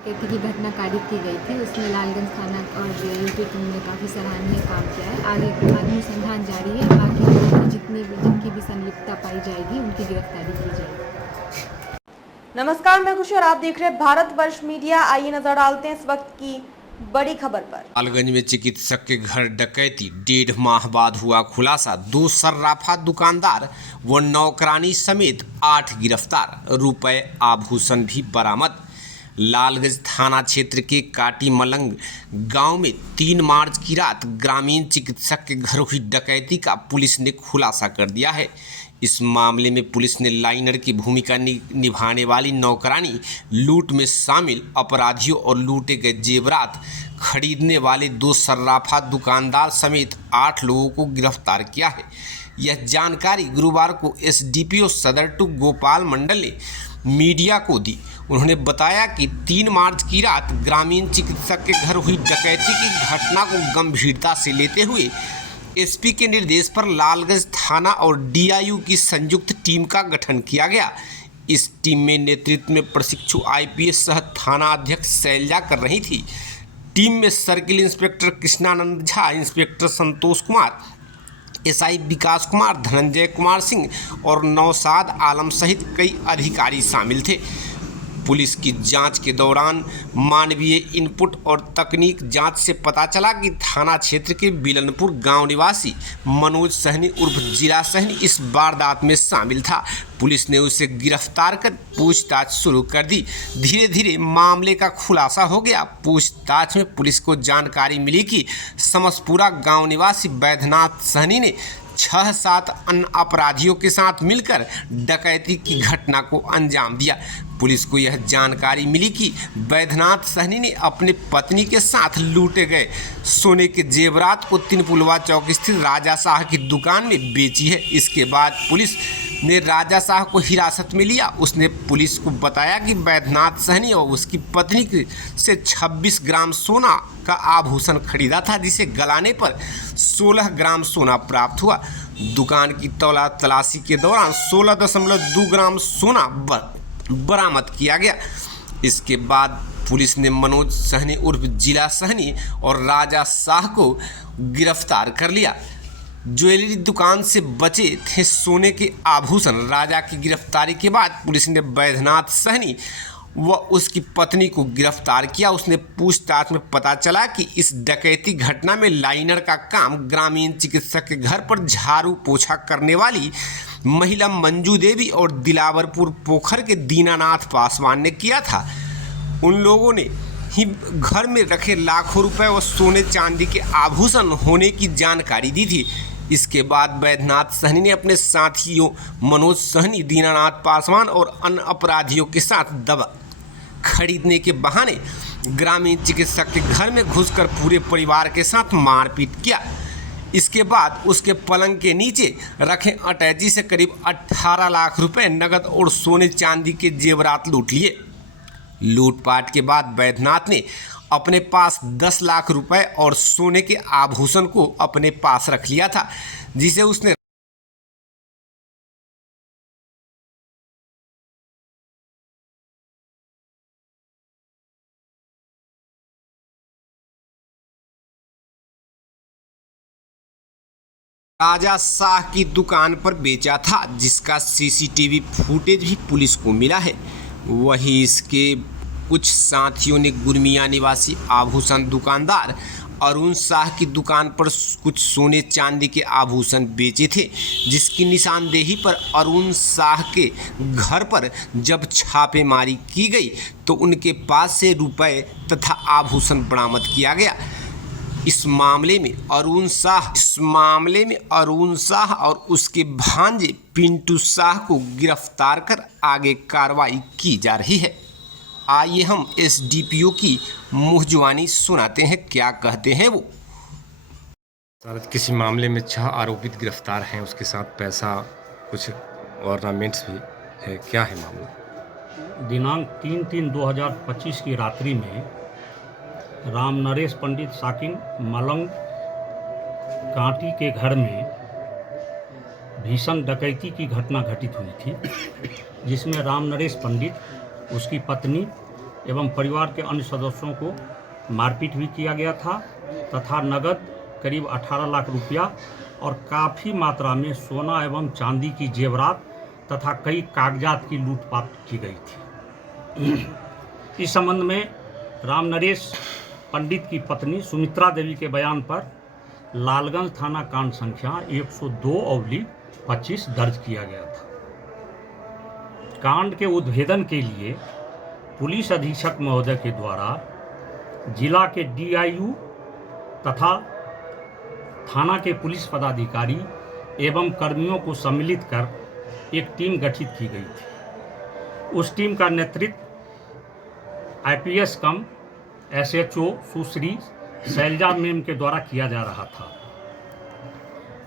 डकैती की घटना कारित की गई थी, उसमें लालगंज थाना और यूपी टीम ने काफ़ी सराहनीय काम किया है। आगे अनुसंधान जारी है, बाकी लोगों की जिनकी भी संलिप्तता पाई जाएगी उनकी गिरफ्तारी की जाएगी। नमस्कार, मैं खुशी और आप देख रहे हैं भारतवर्ष मीडिया। आइए नजर डालते हैं इस वक्त की बड़ी खबर पर। लालगंज में चिकित्सक के घर डकैती, 1.5 माह बाद हुआ खुलासा। 2 सर्राफा दुकानदार व नौकरानी समेत 8 गिरफ्तार, रुपए आभूषण भी बरामद। लालगंज थाना क्षेत्र के काटी मलंग गांव में 3 मार्च की रात ग्रामीण चिकित्सक के घर हुई डकैती का पुलिस ने खुलासा कर दिया है। इस मामले में पुलिस ने लाइनर की भूमिका निभाने वाली नौकरानी, लूट में शामिल अपराधियों और लूटे गए जेवरात खरीदने वाले 2 सर्राफा दुकानदार समेत 8 लोगों को गिरफ्तार किया है। यह जानकारी गुरुवार को एसडीपीओ सदर टू गोपाल मंडल ने मीडिया को दी। उन्होंने बताया कि 3 मार्च की रात ग्रामीण चिकित्सक के घर हुई डकैती की घटना को गंभीरता से लेते हुए एसपी के निर्देश पर लालगंज थाना और डीआईयू की संयुक्त टीम का गठन किया गया। इस टीम में नेतृत्व में प्रशिक्षु आईपीएस सह थाना अध्यक्ष शैलजा कर रही थी। टीम में circle inspector Krishnanand Jha, inspector Santosh Kumar, SI Vikas Kumar, Dhananjay Kumar Singh और नौशाद आलम सहित कई अधिकारी शामिल थे। पुलिस की जांच के दौरान मानवीय इनपुट और तकनीक जांच से पता चला कि थाना क्षेत्र के बिलनपुर गांव निवासी मनोज सहनी उर्फ जीरा सहनी इस वारदात में शामिल था। पुलिस ने उसे गिरफ्तार कर पूछताछ शुरू कर दी। धीरे धीरे मामले का खुलासा हो गया। पूछताछ में पुलिस को जानकारी मिली कि समसपुरा गांव निवासी बैद्यनाथ सहनी ने 6-7 अन्य अपराधियों के साथ मिलकर डकैती की घटना को अंजाम दिया। पुलिस को यह जानकारी मिली कि बैद्यनाथ सहनी ने अपने पत्नी के साथ लूटे गए सोने के जेवरात को तिनपुलवा चौक स्थित राजा शाह की दुकान में बेची है। इसके बाद पुलिस ने राजा शाह को हिरासत में लिया। उसने पुलिस को बताया कि बैद्यनाथ सहनी और उसकी पत्नी से 26 ग्राम सोना का आभूषण खरीदा था, जिसे गलाने पर 16 ग्राम सोना प्राप्त हुआ। दुकान की तलाशी के दौरान 16.2 ग्राम सोना बरामद किया गया। इसके बाद पुलिस ने मनोज सहनी उर्फ जिला सहनी और राजा शाह को गिरफ्तार कर लिया। ज्वेलरी दुकान से बचे थे सोने के आभूषण। राजा की गिरफ्तारी के बाद पुलिस ने बैद्यनाथ सहनी व उसकी पत्नी को गिरफ्तार किया। उसने पूछताछ में पता चला कि इस डकैती घटना में लाइनर का काम ग्रामीण चिकित्सक के घर पर झाड़ू पोछा करने वाली महिला मंजू देवी और दिलावरपुर पोखर के दीनानाथ पासवान ने किया था। उन लोगों ने ही घर में रखे लाखों रुपए व सोने चांदी के आभूषण होने की जानकारी दी थी। इसके बाद बैद्यनाथ सहनी ने अपने साथियों मनोज सहनी, दीनानाथ पासवान और अन्य अपराधियों के साथ दवा खरीदने के बहाने ग्रामीण चिकित्सक के घर में घुसकर पूरे परिवार के साथ मारपीट किया। इसके बाद उसके पलंग के नीचे रखे अटैची से करीब 18 लाख रुपए नगद और सोने चांदी के जेवरात लूट लिए। लूटपाट के बाद बैद्यनाथ ने अपने पास 10 लाख रुपए और सोने के आभूषण को अपने पास रख लिया था, जिसे उसने राजा शाह की दुकान पर बेचा था, जिसका सीसीटीवी फुटेज भी पुलिस को मिला है। वहीं इसके कुछ साथियों ने गुरमिया निवासी आभूषण दुकानदार अरुण शाह की दुकान पर कुछ सोने चांदी के आभूषण बेचे थे, जिसकी निशानदेही पर अरुण शाह के घर पर जब छापेमारी की गई तो उनके पास से रुपए तथा आभूषण बरामद किया गया। इस मामले में अरुण शाह और उसके भांजे पिंटू शाह को गिरफ्तार कर आगे कार्रवाई की जा रही है। आइए हम एसडीपीओ की मुंहजुबानी सुनाते हैं, क्या कहते हैं वो। सर, किसी मामले में 6 आरोपित गिरफ्तार हैं, उसके साथ पैसा कुछ ऑर्नामेंट्स भी है, क्या है मामला? दिनांक 3/3/2025 की रात्रि में राम नरेश पंडित साकिन मलंग कांटी के घर में भीषण डकैती की घटना घटित हुई थी, जिसमें राम नरेश पंडित, उसकी पत्नी एवं परिवार के अन्य सदस्यों को मारपीट भी किया गया था तथा नगद करीब 18 लाख रुपया और काफ़ी मात्रा में सोना एवं चांदी की जेवरात तथा कई कागजात की लूटपाट की गई थी। इस संबंध में राम नरेश पंडित की पत्नी सुमित्रा देवी के बयान पर लालगंज थाना कांड संख्या 102/25 दर्ज किया गया था। कांड के उद्भेदन के लिए पुलिस अधीक्षक महोदय के द्वारा जिला के DIU तथा थाना के पुलिस पदाधिकारी एवं कर्मियों को सम्मिलित कर एक टीम गठित की गई थी। उस टीम का नेतृत्व IPS कम SHO सुश्री शैलजा मैम के द्वारा किया जा रहा था।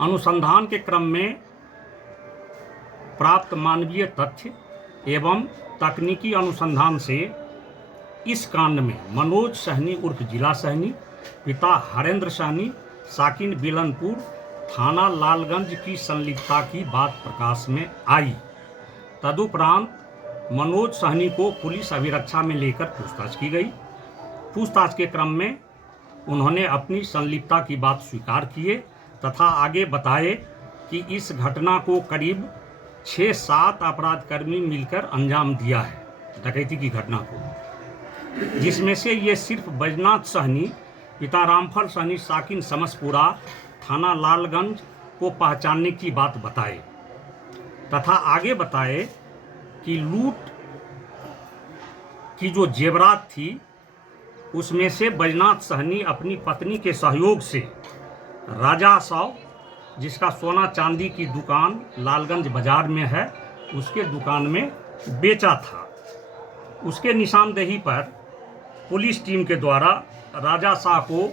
अनुसंधान के क्रम में प्राप्त मानवीय तथ्य एवं तकनीकी अनुसंधान से इस कांड में मनोज सहनी उर्फ जिला सहनी, पिता हरेंद्र सहनी, साकिन बिलनपुर, थाना लालगंज की संलिप्तता की बात प्रकाश में आई। तदुपरांत मनोज सहनी को पुलिस अभिरक्षा में लेकर पूछताछ की गई। पूछताछ के क्रम में उन्होंने अपनी संलिप्तता की बात स्वीकार किए तथा आगे बताए कि इस घटना को करीब 6-7 अपराधकर्मी मिलकर अंजाम दिया है, डकैती की घटना को, जिसमें से ये सिर्फ बैजनाथ सहनी, पिता रामफल सहनी, साकिन समसपुरा, थाना लालगंज को पहचानने की बात बताए तथा आगे बताए कि लूट की जो जेवरात थी उसमें से बैजनाथ सहनी अपनी पत्नी के सहयोग से राजा साव, जिसका सोना चांदी की दुकान लालगंज बाजार में है, उसके दुकान में बेचा था। उसके निशानदेही पर पुलिस टीम के द्वारा राजा शाह को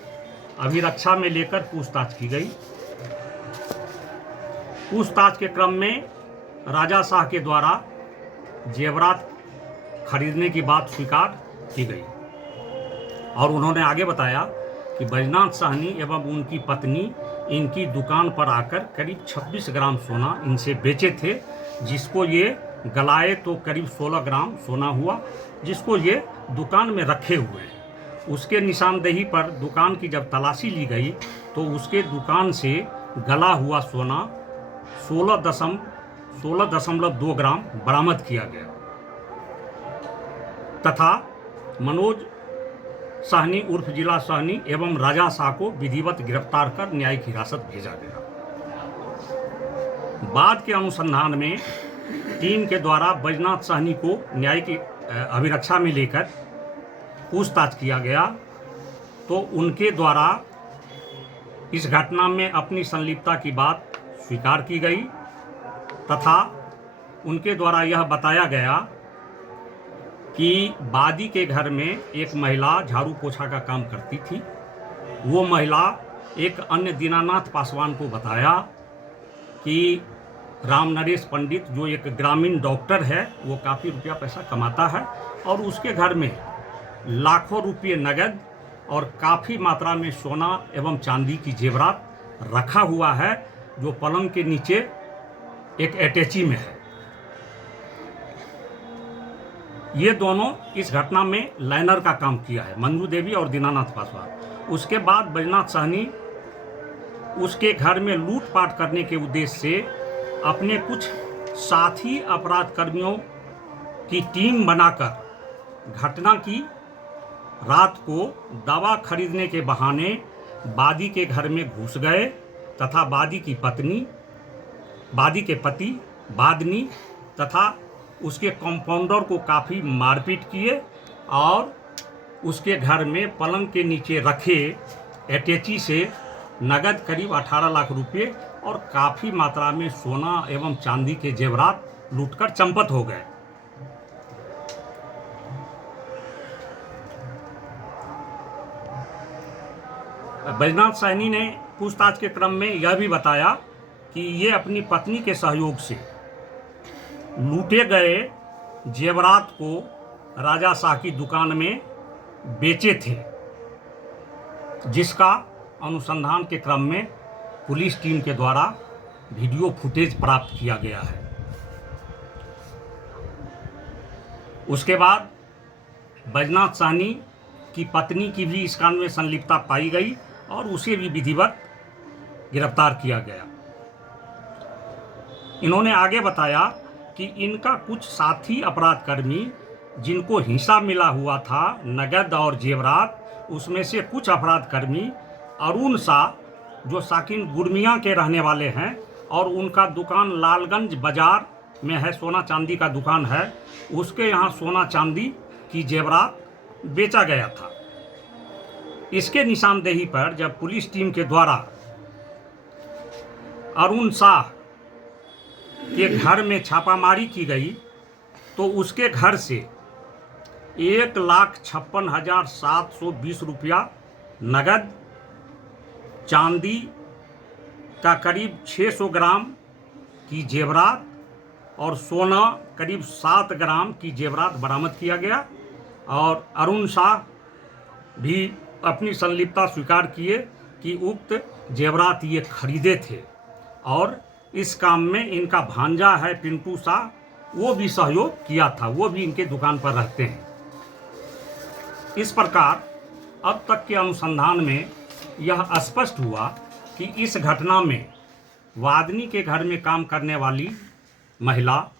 अभिरक्षा में लेकर पूछताछ की गई। पूछताछ के क्रम में राजा शाह के द्वारा जेवरात खरीदने की बात स्वीकार की गई और उन्होंने आगे बताया कि बैजनाथ सहनी एवं उनकी पत्नी इनकी दुकान पर आकर करीब 26 ग्राम सोना इनसे बेचे थे, जिसको ये गलाए तो करीब 16 ग्राम सोना हुआ, जिसको ये दुकान में रखे हुए हैं। उसके निशानदेही पर दुकान की जब तलाशी ली गई तो उसके दुकान से गला हुआ सोना 16.2 ग्राम बरामद किया गया तथा मनोज सहनी उर्फ जिला सहनी एवं राजा शाह को विधिवत गिरफ्तार कर न्यायिक हिरासत भेजा गया। बाद के अनुसंधान में टीम के द्वारा बैजनाथ सहनी को न्यायिक अभिरक्षा में लेकर पूछताछ किया गया तो उनके द्वारा इस घटना में अपनी संलिप्तता की बात स्वीकार की गई तथा उनके द्वारा यह बताया गया कि बादी के घर में एक महिला झाड़ू पोछा का काम करती थी। वो महिला एक अन्य दीनानाथ पासवान को बताया कि राम नरेश पंडित जो एक ग्रामीण डॉक्टर है वो काफ़ी रुपया पैसा कमाता है और उसके घर में लाखों रुपये नगद और काफ़ी मात्रा में सोना एवं चांदी की जेवरात रखा हुआ है, जो पलंग के नीचे एक अटैची में है। ये दोनों इस घटना में लाइनर का काम किया है, मंजू देवी और दीनानाथ पासवान। उसके बाद बैजनाथ सहनी उसके घर में लूटपाट करने के उद्देश्य से अपने कुछ साथी अपराध कर्मियों की टीम बनाकर घटना की रात को दवा खरीदने के बहाने बादी के घर में घुस गए तथा बादी की पत्नी, बादी के पति बादनी तथा उसके कंपाउंडर को काफ़ी मारपीट किए और उसके घर में पलंग के नीचे रखे अटैची से नगद करीब 18 लाख रुपए और काफ़ी मात्रा में सोना एवं चांदी के जेवरात लूटकर चंपत हो गए। बैजनाथ सहनी ने पूछताछ के क्रम में यह भी बताया कि ये अपनी पत्नी के सहयोग से लूटे गए जेवरात को राजा शाह की दुकान में बेचे थे, जिसका अनुसंधान के क्रम में पुलिस टीम के द्वारा वीडियो फुटेज प्राप्त किया गया है। उसके बाद बैजनाथ साहनी की पत्नी की भी इस कांड में संलिप्तता पाई गई और उसे भी विधिवत गिरफ्तार किया गया। इन्होंने आगे बताया कि इनका कुछ साथी अपराधकर्मी जिनको हिस्सा मिला हुआ था नगद और जेवरात, उसमें से कुछ अपराधकर्मी अरुण शाह जो साकिन गुरमिया के रहने वाले हैं और उनका दुकान लालगंज बाजार में है, सोना चांदी का दुकान है, उसके यहाँ सोना चांदी की जेवरात बेचा गया था। इसके निशानदेही पर जब पुलिस टीम के द्वारा अरुण शाह के घर में छापामारी की गई तो उसके घर से 1,56,720 रुपया नगद, चांदी का करीब 600 ग्राम की जेवरात और सोना करीब 7 ग्राम की जेवरात बरामद किया गया और अरुण शाह भी अपनी संलिप्तता स्वीकार किए कि उक्त जेवरात ये खरीदे थे और इस काम में इनका भांजा है पिंटू शाह, वो भी सहयोग किया था, वो भी इनके दुकान पर रहते हैं। इस प्रकार अब तक के अनुसंधान में यह स्पष्ट हुआ कि इस घटना में वादनी के घर में काम करने वाली महिला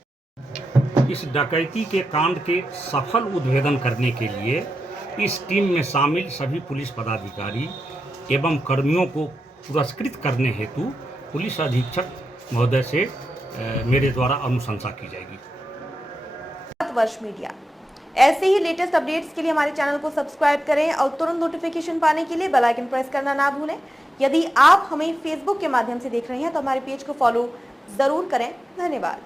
इस डकैती के कांड के सफल उद्भेदन करने के लिए इस टीम में शामिल सभी पुलिस पदाधिकारी एवं कर्मियों को पुरस्कृत करने हेतु पुलिस अधीक्षक महोदय से मेरे द्वारा अनुशंसा की जाएगी। वर्ष मीडिया ऐसे ही लेटेस्ट अपडेट्स के लिए हमारे चैनल को सब्सक्राइब करें और तुरंत नोटिफिकेशन पाने के लिए बेल आइकन प्रेस करना ना भूलें। यदि आप हमें फेसबुक के माध्यम से देख रहे हैं तो हमारे पेज को फॉलो जरूर करें। धन्यवाद।